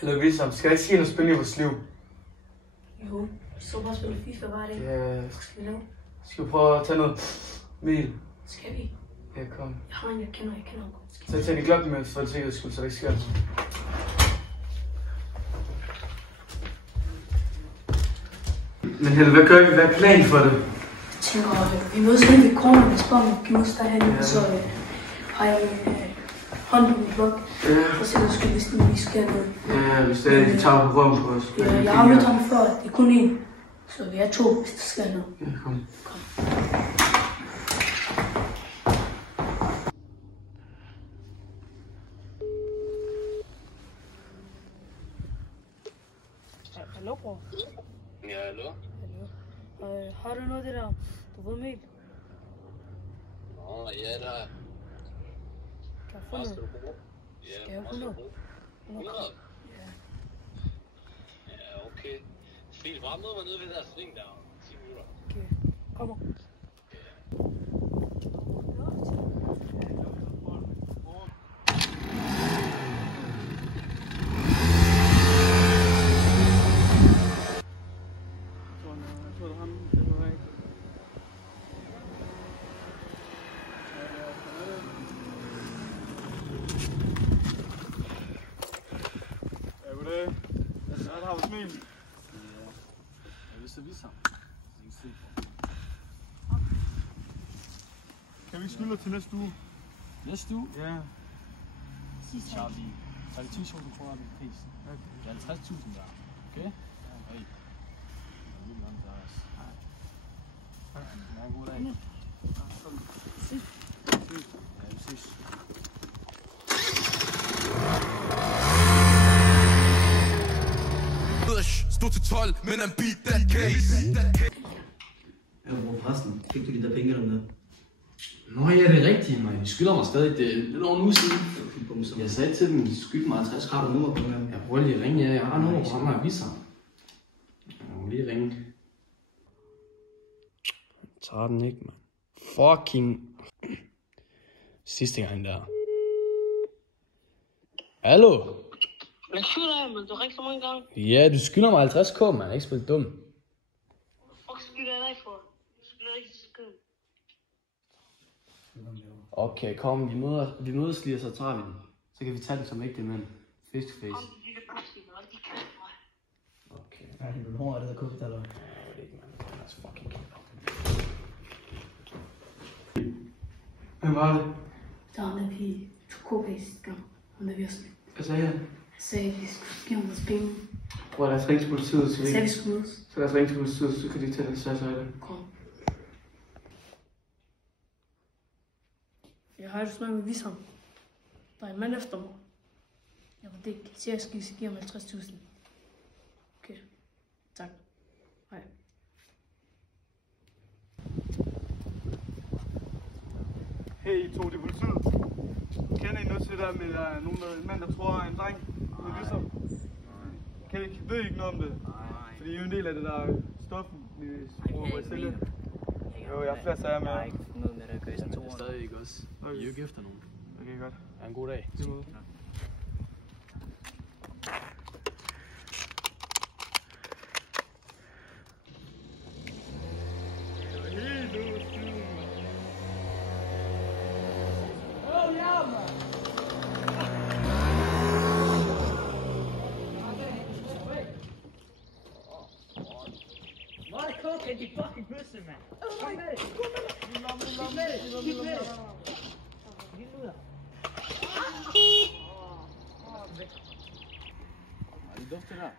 Eller Wissam, skal der ikke ske noget spændende i vores liv? Jo, vi så bare spille FIFA hver dag. Ja, Skal vi lave? skal vi prøve at tage noget mel? Skal vi? Ja, kom. Jeg har en, jeg kender ham godt. Så tænd i klokken med, for det sikkerheds skyld, så der ikke sker. Men Helle, hvad gør vi? Hvad er planen for det? Jeg tænker, vi mødes hen ved kornet, hvis bare vi kan mødes derhen, og så har jeg hånd på min blok. Ja. Og så skal hvis vi skal noget. Ja, hvis det er, de tager på røven på os. Ja, jeg har mødt ham før, det er kun én. Så vi er 2, hvis der skal noget. Ja, kom. Hallo, bror. Ja, hallo? Hallo. Har du noget af det der, du ved mel? Nå, ja, der er. Kan jeg få noget? Ja, Skal jeg have 100? 100? Ja. Ja, okay. Fint, bare møde mig nede ved der sving der. 10 minutter. Okay, kommer. Der har vi smil. Ja, hvis det viser. Kan vi ikke skylde til næste uge? Næste uge? Ja. Så har vi 30.000 kroner i pris. Det er 50.000 der. Okay? Ja. Hey. Det er vildt langt der også. Ja, en god dag. Ja, vi ses. Stod til 12, men han beat that case. Ja, hvor forresten, fik du de der penge eller der? Nå ja, det er rigtigt, man. De skylder mig stadig. Det er lidt over en uge siden. Jeg sagde til dem, de skyldte mig 50 Har du nummer på dem? Jeg prøver lige at ringe, ja. Jeg har nummer på ham, der viser. Jeg må lige ringe. Jeg tager den ikke, man. Fucking... Sidste gang der. Hallo? Hvad skylder jeg, man? Du har ikke så mange gange. Ja, du skylder mig 50k, man. Jeg er ikke spillet dum. Hvad skylder jeg dig for? Du skylder ikke så skylden. Okay, kom. Vi mødes lige, og så tager vi den. Så kan vi tage den som ægte mænd. Face to face. Kom, du lille pussy, og de kan mig. Okay. Ja, det er vel hårdt, det der kuppet, eller? Ja, jeg ved ikke, man. Det er altså fucking kæmpe. Hvem var det? Der var en pige, Chokoba i sidste gang. Hun er virkelig. Hvad sagde han? Jeg sagde, at vi skulle give ham vores penge. Bror, lad os ringe til politiet, så vi Jeg sagde, at vi ikke... skulle mødes. Så lad os ringe til politiet, så kan de tage det sig af det. Kom. Jeg har jo snakket med Wissam. Der er en mand efter mig. Jeg var det ikke. Jeg siger, at jeg skal give ham 50.000. Okay. Tak. Hej. Hey, I to, det er politiet. Kender I noget til der med, der er nogen, en mand, der tror er en dreng? Det er ligesom. Ved I ikke noget om det? Nej. Fordi I er jo en del af det der stof, vi bruger i sælge. Jo, jeg har flere sager med. Jeg har ikke noget med det at gøre i Det er stadig ikke også. I er jo ikke efter nogen. Okay, godt. Ha' en god dag. Det måde. Kan de fucking bøsse, mand? Kom med det! Kom med det! Giv med det! Giv ud af! Er det dufter der? Ja.